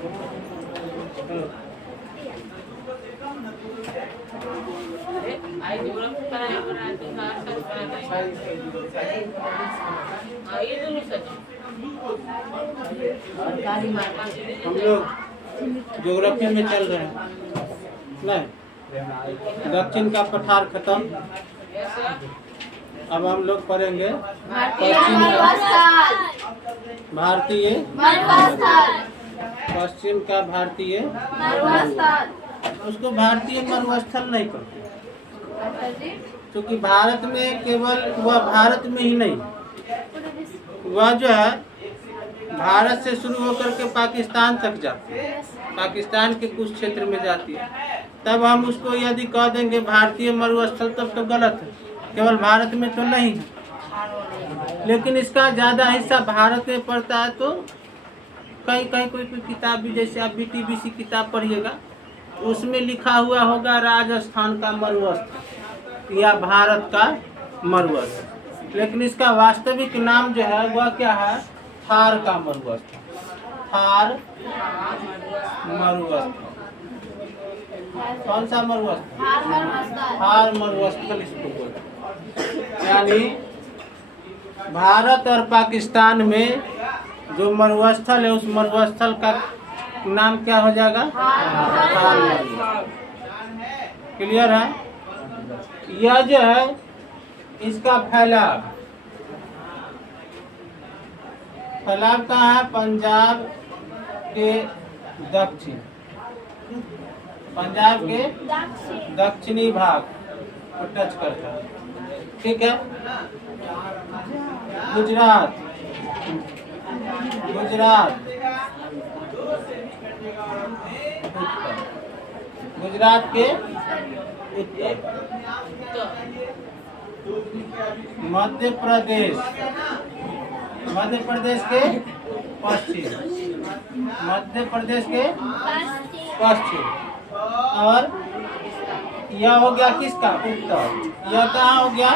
हम लोग ज्योग्राफी में चल रहे हैं। नहीं, दक्षिण का पठार खत्म। अब हम लोग पढ़ेंगे पश्चिम भारतीय पश्चिम का भारतीय उसको भारतीय मरुस्थल नहीं कहते, क्योंकि भारत में केवल वह भारत में ही नहीं, वह जो है भारत से शुरू होकर के पाकिस्तान तक जाती है, पाकिस्तान के कुछ क्षेत्र में जाती है। तब हम उसको यदि कह देंगे भारतीय मरुस्थल तब तो गलत है, केवल भारत में तो नहीं है। लेकिन इसका ज़्यादा हिस्सा भारत में पड़ता है, तो कहीं कहीं कोई किताब भी, जैसे आप BTBC किताब पढ़िएगा, उसमें लिखा हुआ होगा राजस्थान का मरुस्थल या भारत का मरुस्थल, लेकिन इसका वास्तविक नाम जो है वह क्या है? थार का मरुस्थल। थार मरुस्थल। कौन सा मरुस्थल? थार मरुस्थल इसको बोलते। यानी भारत और पाकिस्तान में जो मरुस्थल है, उस मरुस्थल का नाम क्या हो जाएगा? थार मरुस्थल। क्लियर है? यह जो है इसका फैलाव कहाँ है? पंजाब के दक्षिण, पंजाब के दक्षिणी भाग को टच करता है। ठीक है? गुजरात, गुजरात उत्तर, गुजरात के उत्तर, मध्य प्रदेश, मध्य प्रदेश के पश्चिम, मध्य प्रदेश के पश्चिम, और यह हो गया किसका? उत्तर। यह कहाँ हो गया?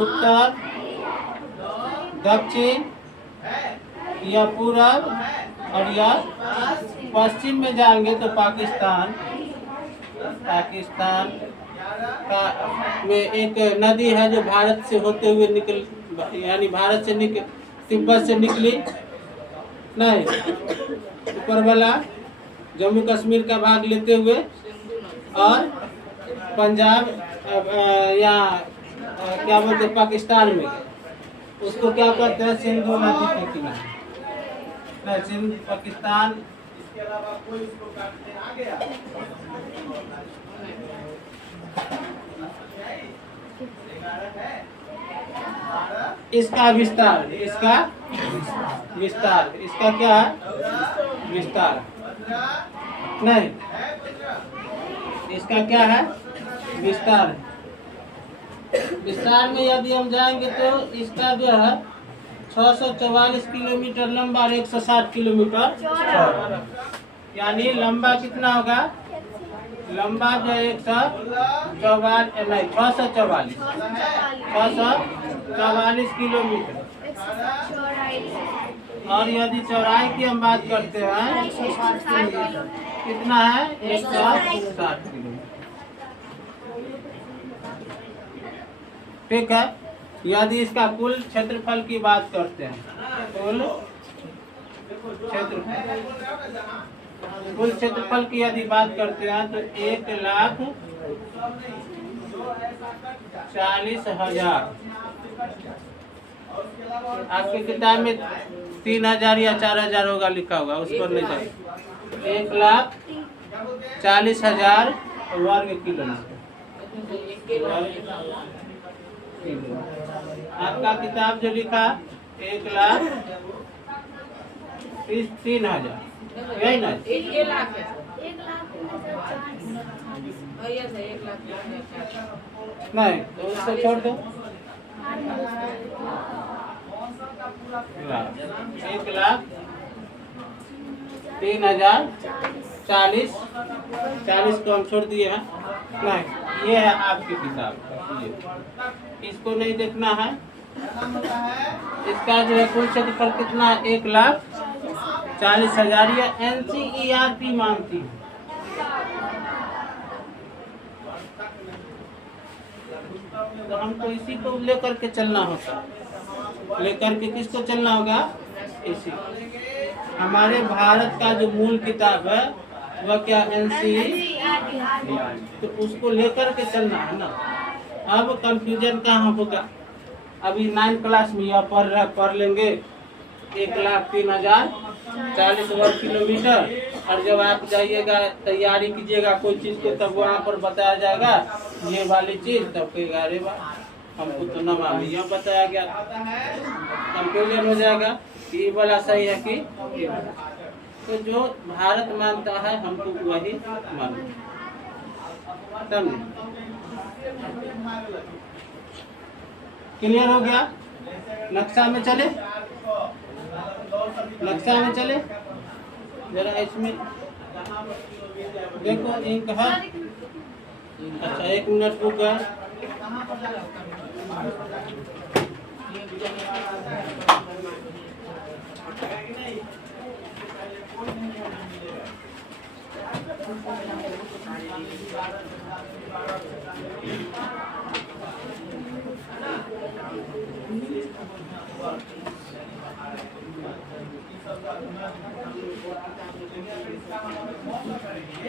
उत्तर, दक्षिण, यह पूरब, और यह पश्चिम में जाएंगे तो पाकिस्तान। पाकिस्तान का में एक नदी है जो भारत से होते हुए निकल, यानी भारत से निकल, तिब्बत से निकली नहीं, ऊपर वाला जम्मू कश्मीर का भाग लेते हुए और पंजाब या क्या बोलते हैं पाकिस्तान में, उसको क्या कहते हैं? सिंधु नदी के किनारे। नहीं, सिंध पाकिस्तान। इसके अलावा कोई इसको काटने आ गया? इसका विस्तार, इसका विस्तार, इसका क्या है? विस्तार। नहीं, इसका क्या है? विस्तार। विस्तार में यदि हम जाएंगे तो इसका जो है 644 किलोमीटर लंबा और 160 किलोमीटर चौड़ा। यानी लंबा कितना होगा? लंबा जो 144 नहीं 644 किलोमीटर, और यदि चौड़ाई की हम बात करते हैं कितना है? 160 किलोमीटर। ठीक है? यदि इसका कुल क्षेत्रफल की बात करते हैं, कुल क्षेत्रफल की यदि बात करते हैं तो 1,40,000। आपकी किताब में 3,000 या 4,000 होगा लिखा हुआ, उस पर नहीं जाए। 1,40,000 वर्ग किलोमीटर। आपका किताब जो लिखा 1,03,000, यही ना? 1,00,000 नहीं, तो उसको छोड़ दो। 1,03,040 को हम छोड़ दिए हैं। नहीं, ये है आपकी किताब, इसको नहीं देखना है। इसका जो है कुल क्षेत्रफल कितना है? 40,000 या NCERT मानती है। तो हमको इसी को लेकर के चलना होता, लेकर के किसको चलना होगा, इसी। हमारे भारत का जो मूल किताब है वह क्या, NCERT, तो उसको लेकर के चलना है ना। अब कंफ्यूजन कहाँ होगा, अभी 9 क्लास में यह पढ़ लेंगे 1,03,000 40 वर्ग किलोमीटर, और जब आप जाइएगा तैयारी कीजिएगा कोई चीज़ को, तब वहाँ पर बताया जाएगा ये वाली चीज़, तब कहेगा अरे वाह हमको तो न मालूम, यह बताया गया, कंफ्यूजन हो जाएगा कि ये वाला सही है कि ये वाला। तो जो भारत मानता है हमको वही मानना, समझे? क्लियर हो गया? नक्शा में चले, नक्शा में चले जरा, इसमें देखो इंक है। अच्छा 1 मिनट रुक गए।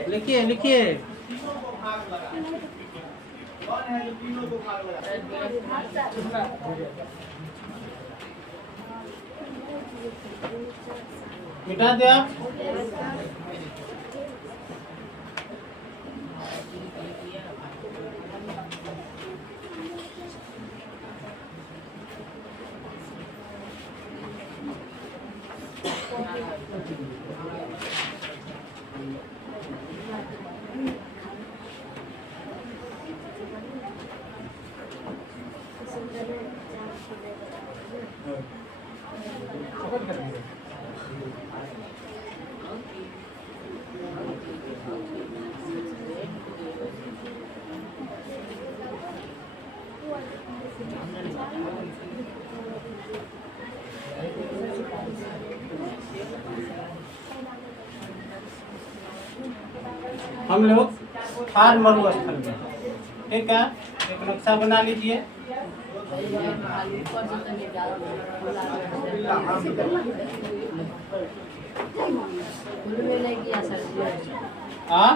लिखिए लिखिए, मिटा दिया। हम लोग थार मरुस्थल में, ठीक है, एक नक्शा बना लीजिए। हाँ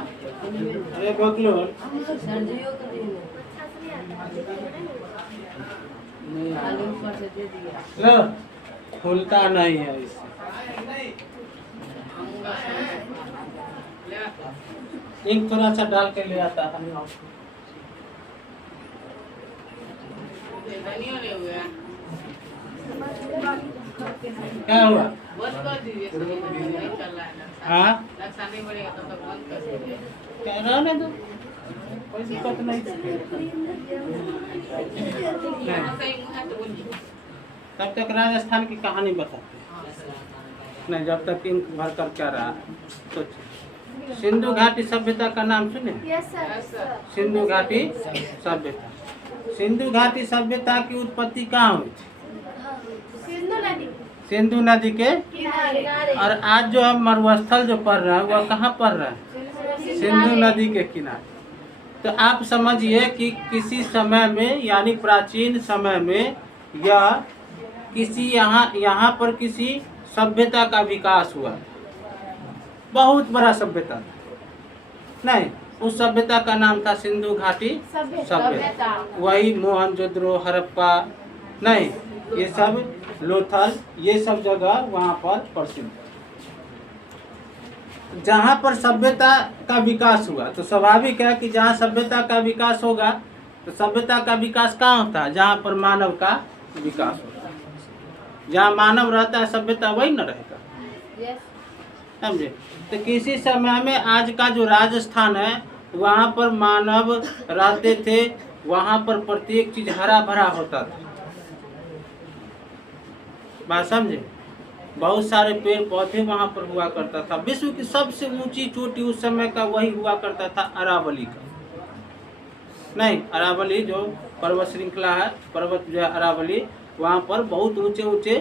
अरे बकलोल लो, खुलता नहीं है इससे। इंक थोड़ा सा डाल के ले आता है। क्या हुआ? हाँ क्या रहने दो, कोई दिक्कत नहीं। तब तक राजस्थान की कहानी बताते नहीं, जब तक इंक भर कर क्या रहा। तो सिंधु घाटी सभ्यता का नाम सुने? Yes sir. सिंधु घाटी सभ्यता, सिंधु घाटी सभ्यता की उत्पत्ति कहाँ हुई थी? सिंधु नदी के किनारे। और आज जो हम मरुस्थल जो पढ़ रहे हैं वह कहाँ पढ़ रहे हैं? सिंधु नदी के किनारे। तो आप समझिए कि किसी समय में, यानी प्राचीन समय में, या किसी यहाँ पर किसी सभ्यता का विकास हुआ, बहुत बड़ा सभ्यता था। नहीं, उस सभ्यता का नाम था सिंधु घाटी सभ्यता। वही मोहनजोदड़ो, हड़प्पा, नहीं ये सब लोथल, ये सब जगह वहाँ पर प्रसिद्ध। जहाँ पर सभ्यता का विकास हुआ तो स्वाभाविक है कि जहाँ सभ्यता का विकास होगा तो सभ्यता का विकास कहाँ होता है? जहाँ पर मानव का विकास होता है। जहाँ मानव रहता है सभ्यता वही न रहेगा, समझे? तो किसी समय में आज का जो राजस्थान है वहाँ पर मानव रहते थे, वहाँ पर प्रत्येक चीज हरा भरा होता था, बात समझे? बहुत सारे पेड़ पौधे वहाँ पर हुआ करता था। विश्व की सबसे ऊंची चोटी उस समय का वही हुआ करता था, अरावली का। नहीं, अरावली जो पर्वत श्रृंखला है, पर्वत जो है अरावली, वहाँ पर बहुत ऊंचे ऊंचे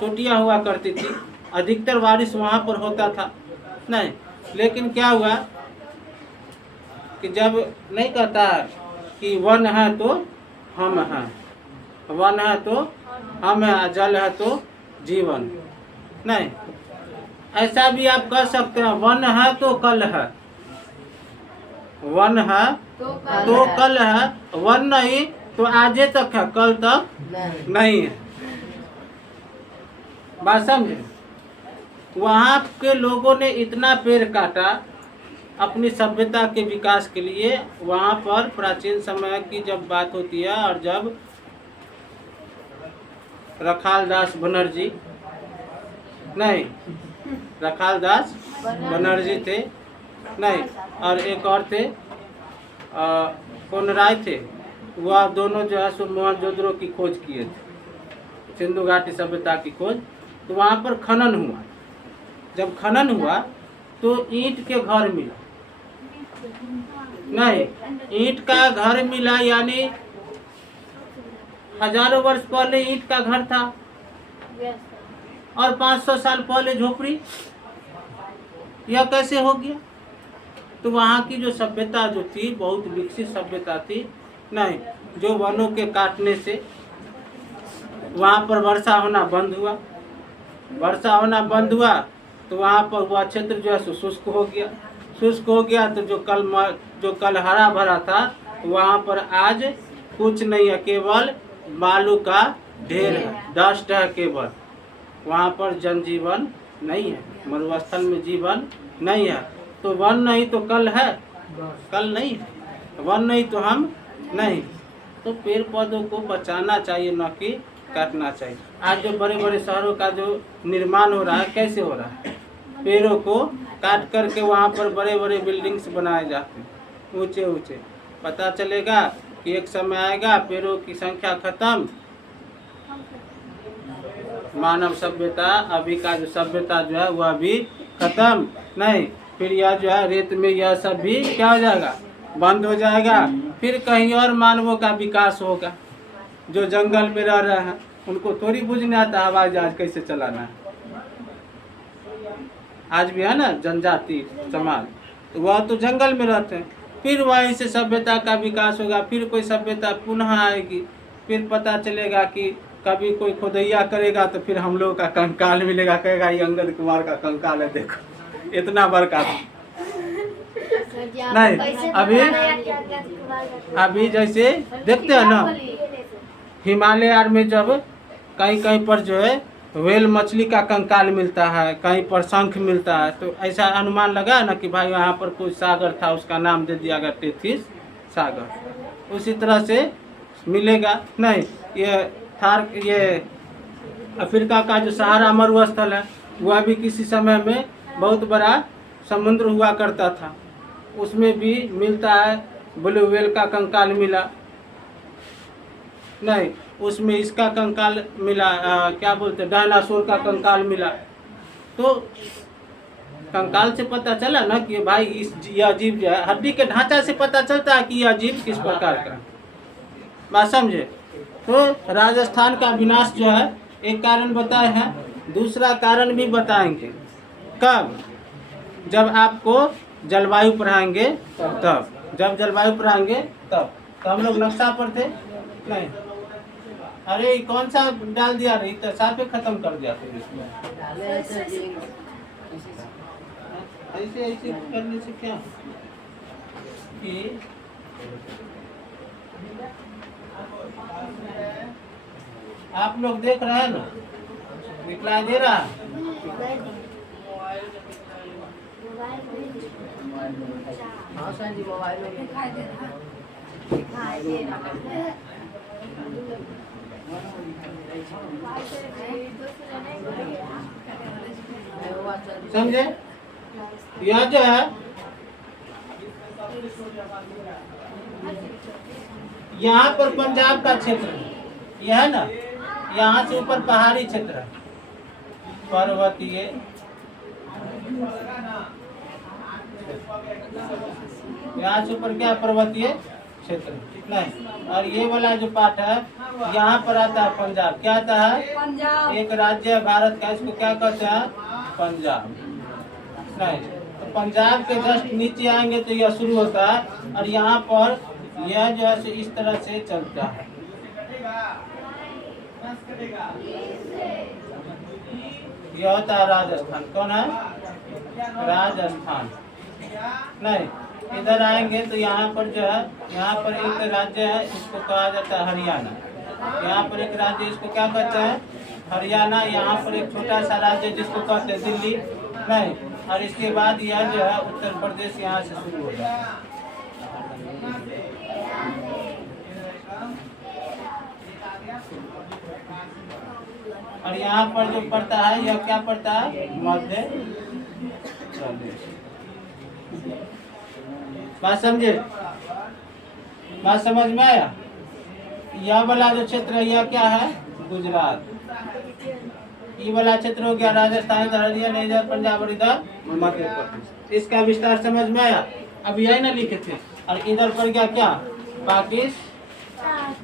चोटियाँ हुआ करती थी। अधिकतर बारिश वहाँ पर होता था नहीं। लेकिन क्या हुआ कि जब नहीं कहता कि वन है तो हम हैं, वन है तो हम हैं, जल है तो जीवन नहीं, ऐसा भी आप कह सकते हैं। वन है तो कल है, वन है तो कल है, वन नहीं तो आजे तक है, कल तक नहीं है। बात समझे? वहाँ के लोगों ने इतना पेड़ काटा अपनी सभ्यता के विकास के लिए। वहाँ पर प्राचीन समय की जब बात होती है और जब रखालदास बनर्जी नहीं, रखालदास बनर्जी थे नहीं, और एक और थे कौन राय थे, वह दोनों जो है सो मोहनजोदड़ो की खोज किए थे, सिंधु घाटी सभ्यता की खोज। तो वहाँ पर खनन हुआ। जब खनन हुआ तो ईंट के घर मिला नहीं, ईंट का घर मिला, यानी हजारों वर्ष पहले ईंट का घर था और 500 साल पहले झोपड़ी। यह कैसे हो गया? तो वहाँ की जो सभ्यता जो थी बहुत विकसित सभ्यता थी नहीं, जो वनों के काटने से वहाँ पर वर्षा होना बंद हुआ। वर्षा होना बंद हुआ तो वहाँ पर वह क्षेत्र जो है शुष्क हो गया। शुष्क हो गया तो जो कल हरा भरा था वहाँ पर आज कुछ नहीं है, केवल बालू का ढेर है, डस्ट है केवल। वहाँ पर जनजीवन नहीं है, मरुस्थल में जीवन नहीं है। तो वन नहीं तो कल है, कल नहीं है, वन नहीं तो हम नहीं। तो पेड़ पौधों को बचाना चाहिए, न कि काटना चाहिए। आज जो बड़े बड़े शहरों का जो निर्माण हो रहा है, कैसे हो रहा है? पेड़ों को काट करके वहाँ पर बड़े बड़े बिल्डिंग्स बनाए जाते हैं, ऊंचे ऊंचे। पता चलेगा कि एक समय आएगा पेड़ों की संख्या खत्म, मानव सभ्यता अभी का जो सभ्यता जो है वह भी खत्म नहीं। फिर यह जो है रेत में यह सब भी क्या हो जाएगा? बंद हो जाएगा। फिर कहीं और मानवों का विकास होगा। जो जंगल में रह रहे हैं उनको थोड़ी बुझने आता हवाई जहाज कैसे चलाना है। आज भी है ना जनजाति समाज, तो वह तो जंगल में रहते हैं। फिर वहीं से सभ्यता का विकास होगा, फिर कोई सभ्यता पुनः आएगी। फिर पता चलेगा कि कभी कोई खोदैया करेगा तो फिर हम लोग का कंकाल मिलेगा, कहेगा ये अंगद कुमार का कंकाल है, देखो इतना बड़का। नहीं, अभी जैसे देखते हैं ना हिमालय में जब कहीं कहीं पर जो है व्हेल मछली का कंकाल मिलता है, कहीं पर शंख मिलता है, तो ऐसा अनुमान लगा ना कि भाई यहाँ पर कोई सागर था, उसका नाम दे दिया गया टेथिस सागर। उसी तरह से मिलेगा नहीं। ये अफ्रीका का जो सहारा मरुस्थल है वह भी किसी समय में बहुत बड़ा समुद्र हुआ करता था, उसमें भी मिलता है। ब्लू व्हेल का कंकाल मिला नहीं, उसमें इसका कंकाल मिला, क्या बोलते हैं, डायनासोर का कंकाल मिला। तो कंकाल से पता चला ना कि भाई यह जीव जो है, हड्डी के ढांचा से पता चलता है कि यह जीव किस प्रकार का। बात समझे? तो राजस्थान का विनाश जो है एक कारण बताए हैं, दूसरा कारण भी बताएंगे। कब? जब आपको जलवायु पढ़ाएंगे तब, जब जलवायु पढ़ाएंगे तब। तो हम लोग नक्शा पर थे नहीं। अरे कौन सा डाल दिया रही तो साफे खत्म कर दिया फिर इसमें। ऐसे ऐसे करने से क्या कि आप लोग देख रहे हैं ना, दिखलाई दे रहा है? समझे? यह जो है यहाँ पर पंजाब का क्षेत्र यह है ना, यहाँ से ऊपर पहाड़ी क्षेत्र है, पर्वतीय यहाँ से ऊपर क्या पर्वतीय क्षेत्र नहीं। और ये वाला जो पार्ट है यहाँ पर आता है पंजाब। क्या आता है? पंजाब। एक राज्य है भारत का, इसको क्या कहते हैं? पंजाब। नहीं, तो पंजाब के जस्ट नीचे आएंगे तो यह शुरू होता है और यहाँ पर यह जो है इस तरह से चलता है। यह होता है राजस्थान। कौन है? राजस्थान। नहीं, इधर आएंगे तो यहाँ पर जो है, यहाँ पर एक राज्य है, इसको कहा जाता है हरियाणा। यहाँ पर एक राज्य, इसको क्या कहते हैं? हरियाणा। यहाँ पर एक छोटा सा राज्य जिसको कहते हैं दिल्ली। नहीं, और इसके बाद यह जो है उत्तर प्रदेश यहाँ से शुरू हो जाता है। और यहाँ पर जो पड़ता है यह क्या पड़ता है? मध्य प्रदेश। बात समझे? बात समझ में आया? यह वाला जो क्षेत्र है यह क्या है? गुजरात। ये वाला क्षेत्र हो गया राजस्थान, इधर हरियाणा, इधर पंजाब और इधर मध्य प्रदेश। इसका विस्तार समझ में आया? अब यही ना लिखे थे। और इधर पर गया क्या? पाकिस्तान।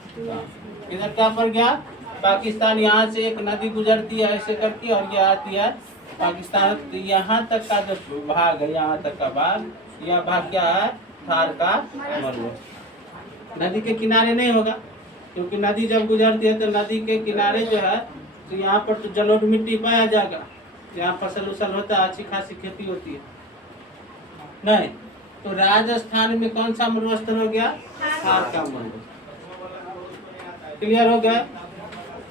इधर क्या पर गया? पाकिस्तान। यहाँ से एक नदी गुजरती है ऐसे करके और ये आती है पाकिस्तान। तो यहाँ तक का जो भाग है, यहाँ तक का भाग, यह भाग क्या है? थार का मरुस्थल। नदी के किनारे नहीं होगा, क्योंकि नदी जब गुजरती है तो नदी के किनारे जो है तो यहाँ पर तो जलोढ़ मिट्टी पाया जाएगा। यहाँ फसल उसल होता है, अच्छी खासी खेती होती है। नहीं, तो राजस्थान में कौन सा मरुस्थल हो गया? थार का मरुस्थल। क्लियर हो गया?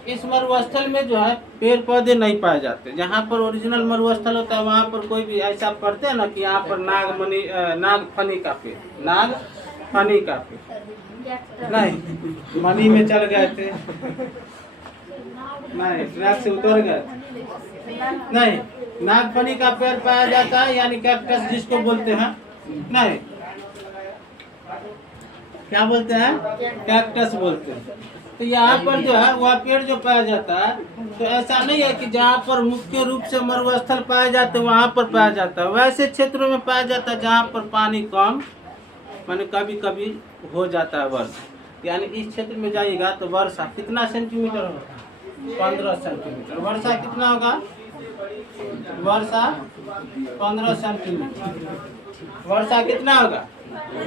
इस मरुस्थल में जो है पेड़ पौधे नहीं पाए जाते। जहाँ पर ओरिजिनल मरुस्थल होता है वहाँ पर कोई भी ऐसा पढ़ते हैं ना कि यहाँ पर नागफनी का पेड़, नागफनी का पेड़ नहीं, मनी में चल गए थे, नहीं ट्रैक से उतर गए नहीं। नागफनी का पेड़ पाया जाता है, यानी कैक्टस जिसको बोलते हैं। नहीं, क्या बोलते हैं? कैक्टस बोलते हैं। तो यहाँ पर जो है वह पेड़ जो पाया जाता है, तो ऐसा नहीं है कि जहाँ पर मुख्य रूप से मरुस्थल पाए जाते हैं वहाँ पर पाया जाता है। वैसे क्षेत्रों में पाया जाता है जहाँ पर पानी कम, माने कभी कभी हो जाता है वर्षा। यानी इस क्षेत्र में जाइएगा तो वर्षा कितना सेंटीमीटर होगा? 15 सेंटीमीटर। वर्षा कितना होगा? वर्षा 15 सेंटीमीटर। वर्षा कितना होगा?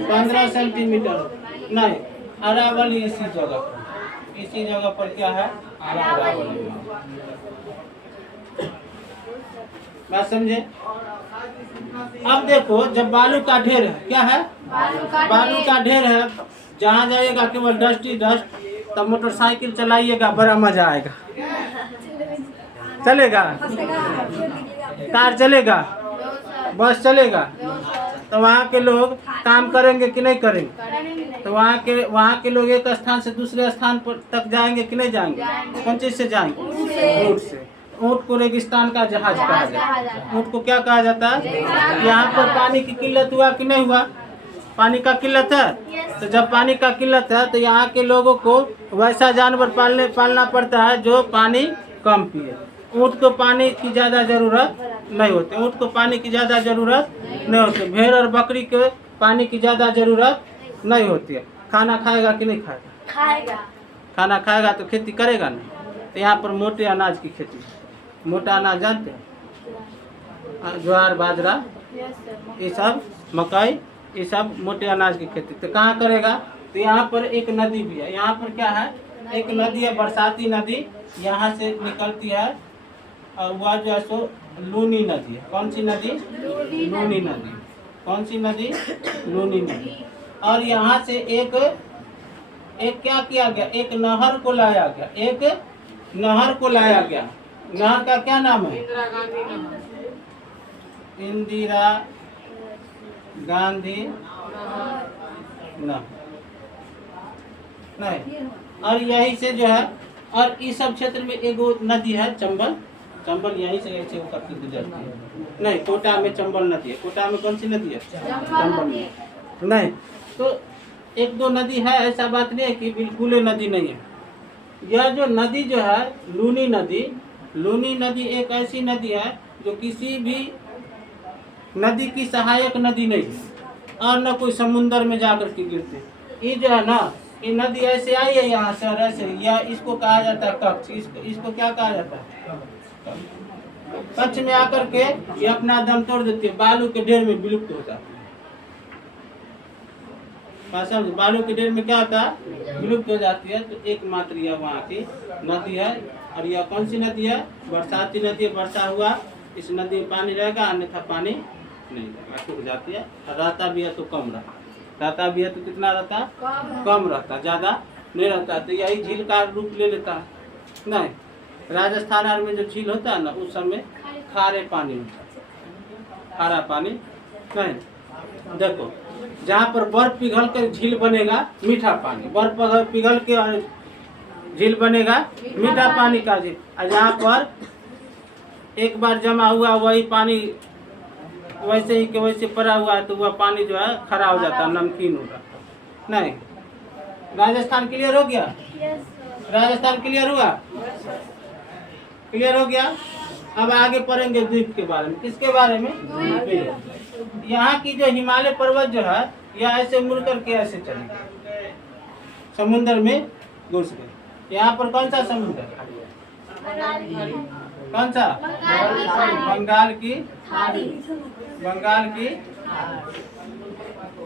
15 सेंटीमीटर। नहीं, अरावली इसी जगह पर क्या है? अरावली। बात समझे? अब देखो, जब बालू का ढेर है, क्या है? बालू का ढेर है, जहाँ जाइएगा केवल डस्ट ही डस्ट। तब मोटरसाइकिल चलाइएगा, बड़ा मजा आएगा। चलेगा? कार चलेगा? बस चलेगा? तो वहाँ के लोग काम करेंगे कि नहीं करेंगे? तो वहाँ के लोग एक स्थान से दूसरे स्थान पर तक जाएंगे कि नहीं जाएंगे? कौन चीज से जाएंगे? ऊँट से। ऊँट को रेगिस्तान का जहाज कहा जाता है। ऊँट को क्या कहा जाता है? यहाँ पर पानी की किल्लत हुआ कि नहीं हुआ? पानी का किल्लत है। तो जब पानी का किल्लत है तो यहाँ के लोगों को वैसा जानवर पालना पड़ता है जो पानी कम पिए। ऊँट को पानी की ज़्यादा ज़रूरत नहीं होती। ऊँट को पानी की ज़्यादा ज़रूरत नहीं होती। भेड़ और बकरी के पानी की ज़्यादा ज़रूरत नहीं होती है। खाना खाएगा कि नहीं खाएगा? खाएगा। खाना खाएगा तो खेती करेगा नहीं। तो यहाँ पर मोटे अनाज की खेती। मोटा अनाज जानते हैं? ज्वार, बाजरा, ये सब, मकई, ये सब मोटे अनाज की खेती। तो कहाँ करेगा? तो यहाँ पर एक नदी भी है। यहाँ पर क्या है? एक नदी है, बरसाती नदी यहाँ से निकलती है और वह जो है सो लूनी नदी है। कौन सी नदी? लूनी नदी। कौन सी नदी? लूनी नदी। और यहाँ से एक क्या किया गया? एक नहर को लाया गया। एक नहर को लाया गया। नहर का क्या नाम है? इंदिरा गांधी नहीं। और यही से जो है, और इस सब क्षेत्र में एक नदी है चंबल। चंबल यहीं से ऐसे होकर के गुजरती है। नहीं, कोटा में चंबल नदी है। कोटा में कौन सी नदी है? चंबल नहीं। तो एक दो नदी है, ऐसा बात नहीं है कि बिल्कुल नदी नहीं है। यह जो नदी जो है लूनी नदी एक ऐसी नदी है जो किसी भी नदी की सहायक नदी नहीं है और न कोई समुंदर में जाकर के गिरते। ये जो है ना, ये नदी ऐसे आई है यहाँ से और ऐसे, या इसको कहा जाता है कच्छ। इसको क्या कहा जाता है? कच्छ में आकर के ये अपना दम तोड़ देती है, बालू के ढेर में विलुप्त हो जाती है। बालू के ढेर में क्या होता है? विलुप्त हो जाती है। तो एकमात्र यह वहाँ की नदी है। और यह कौन सी नदी है? बरसाती नदी है। वर्षा हुआ इस नदी में पानी रहेगा, अन्यथा पानी नहीं रहेगा, सूख जाती है। रहता भी है तो कम रहता भी है तो कितना रहता? कम रहता, ज़्यादा नहीं रहता। तो यही झील का रूप ले लेता है। नहीं, राजस्थान में जो झील होता है ना, उस समय खारे पानी होता है, खारा पानी नहीं। देखो, जहाँ पर बर्फ पिघल कर झील बनेगा, मीठा पानी, बर्फ पिघल के और झील बनेगा, मीठा पानी का झील। और जहाँ पर एक बार जमा हुआ वही पानी वैसे ही के वैसे पड़ा हुआ है, तो वह पानी जो है खरा हो जाता है, नमकीन होगा। नहीं, राजस्थान क्लियर हो गया? राजस्थान क्लियर हुआ? क्लियर हो गया। अब आगे पढ़ेंगे द्वीप के बारे में। किसके बारे में? यहाँ की जो हिमालय पर्वत जो है, यह ऐसे मुड़ करके ऐसे चले समुद्र में घुस गए। यहाँ पर कौन सा समुद्र? कौन सा? बंगाल की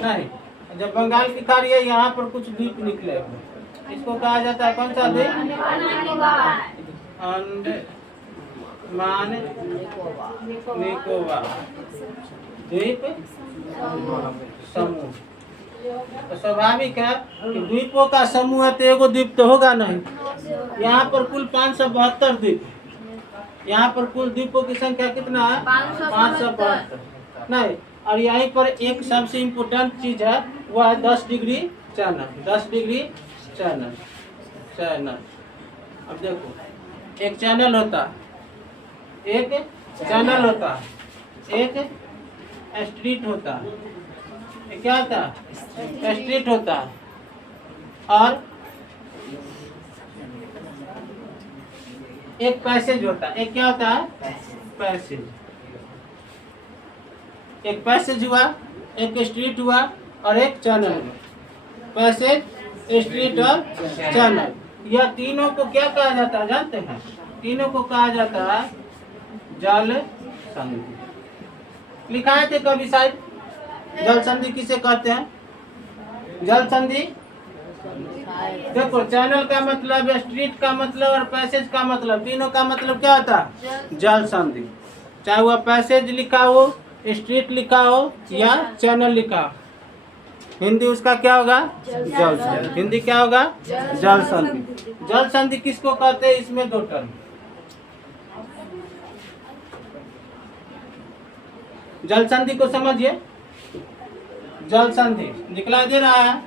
नहीं, जब बंगाल की खाड़ी है, यहाँ पर कुछ द्वीप निकले, इसको कहा जाता है कौन सा द्वीप? अंडमान निकोबार द्वीप समूह। तो स्वाभाविक है कि द्वीपों का समूह है, तो एगो द्वीप तो होगा नहीं। यहाँ पर कुल 572 द्वीप। यहाँ पर कुल द्वीपों की संख्या कितना है? 572 नहीं। और यहीं पर एक सबसे इम्पोर्टेंट चीज है, वह है 10 डिग्री चैनल। 10 degree channel. अब देखो, एक चैनल होता है, एक स्ट्रीट होता है। क्या होता है? स्ट्रीट होता है। और एक पैसेज होता है। एक क्या होता है? पैसेज। एक पैसेज हुआ, एक स्ट्रीट हुआ और एक चैनल हुआ। पैसेज, स्ट्रीट और चैनल, यह तीनों को क्या कहा जाता है जानते हैं? तीनों को कहा जाता है जल संधि। लिखाए थे कभी शायद? जल संधि किसे कहते हैं? जल संधि, देखो, चैनल का मतलब, स्ट्रीट का मतलब और पैसेज का मतलब, तीनों का मतलब क्या होता है? जल संधि। चाहे वह पैसेज लिखा हो, स्ट्रीट लिखा हो या चैनल लिखा हो, हिंदी उसका क्या होगा? जल संधि। हिंदी क्या होगा? जल संधि। जल संधि किसको कहते हैं? इसमें दो टर्म। जल संधि को समझिए। जल संधि दिखला दे रहा है?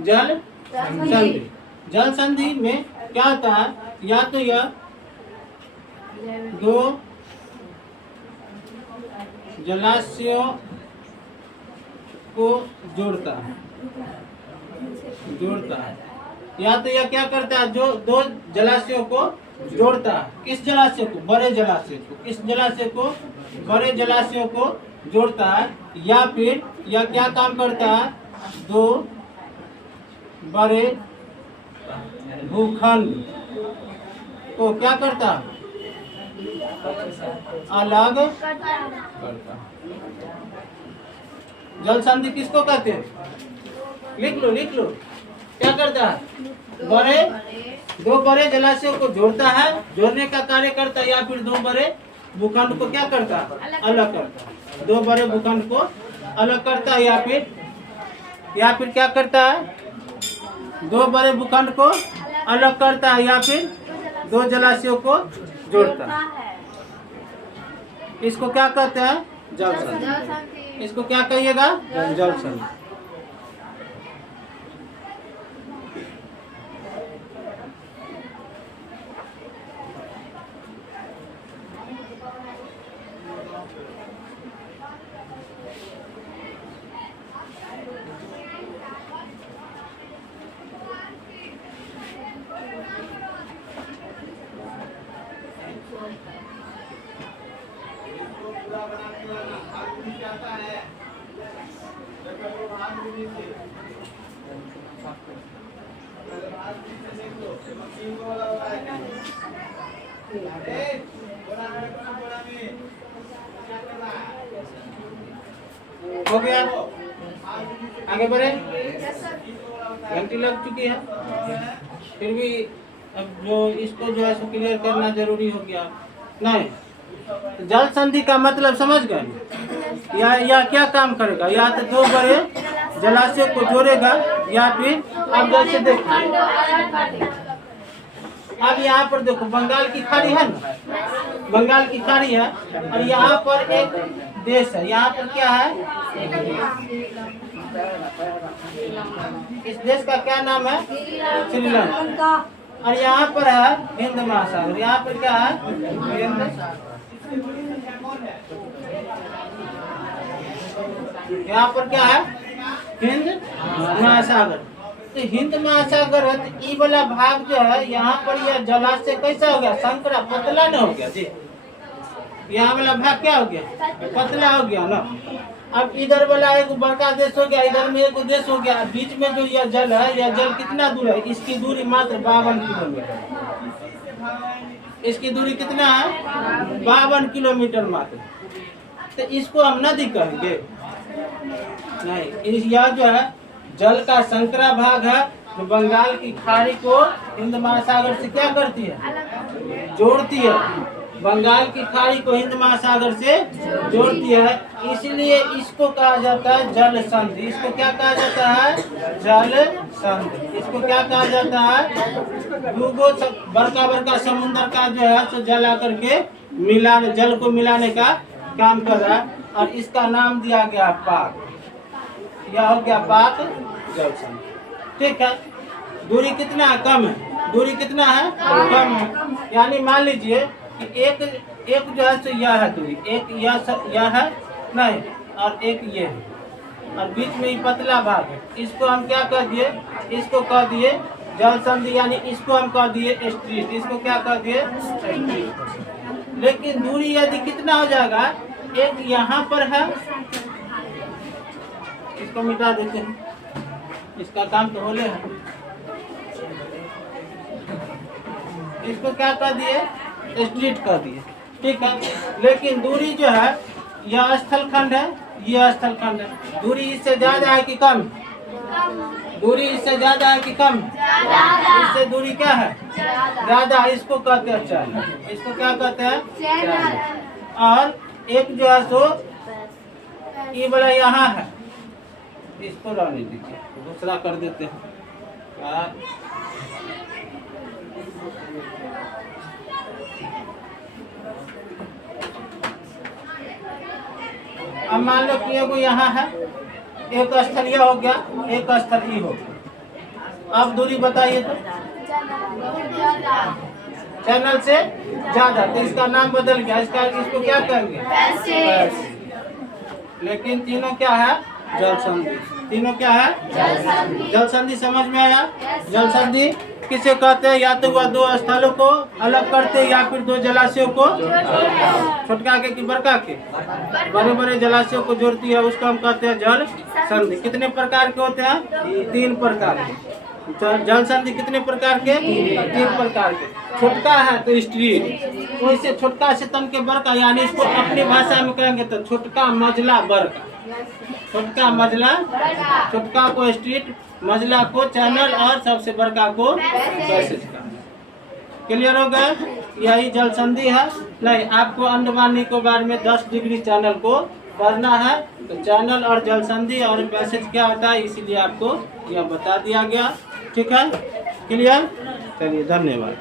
जल संधि। जल संधि में क्या होता है? या तो यह दो जलाशयों को जोड़ता है, या तो यह क्या करता है? जो दो जलाशयों को जोड़ता है। किस जलाशय को? बड़े जलाशय को। किस जलाशय को? बड़े जलाशयों को जोड़ता है। या फिर यह क्या काम करता है? दो बड़े भूखंड को क्या करता है? अलग करता। जल संधि किसको कहते हैं? लिख लो। क्या करता है? दो बड़े जलाशयों को जोड़ता है, जोड़ने का कार्य करता है। या फिर दो बड़े भूखंड को क्या करता है? अलग करता है। दो बड़े भूखंड को अलग करता है, या फिर क्या करता है? दो बड़े भूखंड को अलग करता है, या फिर दो जलाशयों को जोड़ता है। इसको क्या कहते हैं? जल संधि। इसको क्या कहिएगा? जल संधि। हो गया, आगे बढ़े। घंटी लग चुकी है, फिर भी अब जो इसको जो है सो क्लियर करना जरूरी हो गया। नहीं, जल संधि का मतलब समझ गए? या क्या काम करेगा? या तो दो बड़े जलाशय को जोड़ेगा, या फिर अब जैसे देखो, अब यहाँ पर देखो बंगाल की खाड़ी है ना, बंगाल की खाड़ी है, और यहाँ पर एक देश है। यहाँ पर क्या है? इस देश का क्या नाम है? श्रीलंका। और यहाँ पर है हिंद महासागर। यहाँ पर क्या है? यहाँ पर क्या है? हिंद महासागर। तो हिंद महासागर है, तो ये वाला भाग जो है यहाँ पर यह जलाशय कैसा हो गया? संकरा, पतला न हो गया जी। यहाँ वाला भाग क्या हो गया? पतला हो गया ना। अब इधर वाला एक बड़का देश हो गया, इधर में एक देश हो गया। बीच में जो यह जल है, यह जल कितना दूर है? इसकी दूरी मात्र 52 किलोमीटर। इसकी दूरी कितना है? 52 किलोमीटर मात्र। तो इसको हम नदी कहेंगे? नहीं, यह जो है जल का संकरा भाग है, जो बंगाल की खाड़ी को हिंद महासागर से क्या करती है? जोड़ती है। बंगाल की खाड़ी को हिंद महासागर से जोड़ती है, इसलिए इसको कहा जाता है जल संधि। इसको क्या कहा जाता है? जल संधि। इसको क्या कहा जाता है? दूगो बड़का बड़का समुद्र का जो है सो जल आकर के मिलाने, जल को मिलाने का काम कर रहा है, और इसका नाम दिया गया पाक। यह हो गया पाक जल संधि। ठीक है, दूरी कितना है? कम है। दूरी कितना है? कम है। यानी मान लीजिए कि एक जो है सो यह है दूरी, एक यह है नहीं, और एक ये है, और बीच में ही पतला भाग है। इसको हम क्या कह दिए? इसको कह दिए जल संधि, यानी इसको हम कह दिए स्ट्रीट। इसको क्या कह दिए? स्ट्रीट। लेकिन दूरी यदि कितना हो जाएगा? एक यहाँ पर है, इसको मिटा देते हैं, इसका काम तो होले है। इसको क्या कर दिए? स्ट्रीट कर दिए। ठीक है, लेकिन दूरी जो है, यह स्थलखंड है, यह स्थलखंड है। दूरी इससे ज्यादा है कि कम? दूरी इससे ज्यादा है कि कम? इससे दूरी क्या है? ज्यादा। इसको कहते हैं चैनल। इसको क्या कहते हैं? चैनल। और एक जो है सो ये वाला यहाँ है, इसको रहने दीजिए, दूसरा कर देते हैं। अब मान लो कि एगो यहाँ है, एक स्थल यह हो गया, एक स्थल ये हो गया। अब दूरी बताइए तो? चैनल से ज्यादा, तो इसका नाम बदल गया। इसको क्या कहेंगे? लेकिन तीनों क्या है? जल संधि। तीनों क्या है? जल संधि। समझ में आया? जल संधि किसे कहते हैं? या तो वह दो स्थलों को अलग करते हैं, या फिर दो जलाशयों को, छोटका के कि बड़का के, बड़े बड़े जलाशयों को जोड़ती है, उसको हम कहते हैं जल संधि। कितने प्रकार के होते हैं? 3 प्रकार के। जल संधि कितने प्रकार के? 3 प्रकार के। छोटका है तो स्ट्रीट, वैसे छोटका से तन के बड़का, यानी इसको अपनी भाषा में कहेंगे तो छोटका मझला बड़का। छोटका मझला, छोटका को स्ट्रीट, मझला को चैनल, और सबसे बड़का को पैसेज का। क्लियर हो गया? यही जल संधि है। नहीं, आपको अंडमान निकोबार में 10 डिग्री चैनल को पढ़ना है, तो चैनल और जल संधि और पैसेज क्या होता है, इसीलिए आपको यह बता दिया गया। ठीक है, क्लियर? चलिए, धन्यवाद।